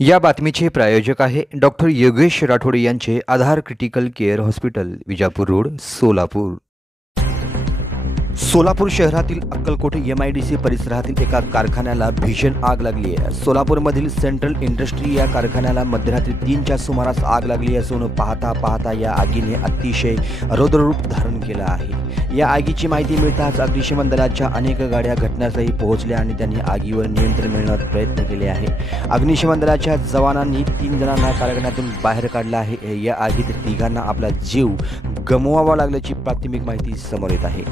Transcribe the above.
या बातमीचे प्रायोजक आहे डॉक्टर योगेश राठोड यांचे आधार critical care hospital, Vijapur road, Solapur. Solapur शहरातील अक्कलकोट MIDC परिसरातील एका कारखान्याला भीषण आग लागली आहे। सोलापूरमधील सेंट्रल इंडस्ट्री या कारखान्याला मध्यरात्री 3च्या सुमारास आग लागली असून पाहता या आगीने अतिशय रौद्ररूप धारण केलं आहे। या आगीची माहिती मिळताच अग्निशमन दलाच्या अनेक गाड्या घटनास्थळी पोहोचल्या आणि त्यांनी आगीवर नियंत्रण मिळवण्याचा प्रयत्न केले आहे। अग्निशमन दलाच्या जवानांनी 3 जणांना कारखान्यातून बाहेर काढलं आहे। या आगीत 3घांना आपला जीव गमवावा लागल्याची प्राथमिक माहिती समोर येत आहे।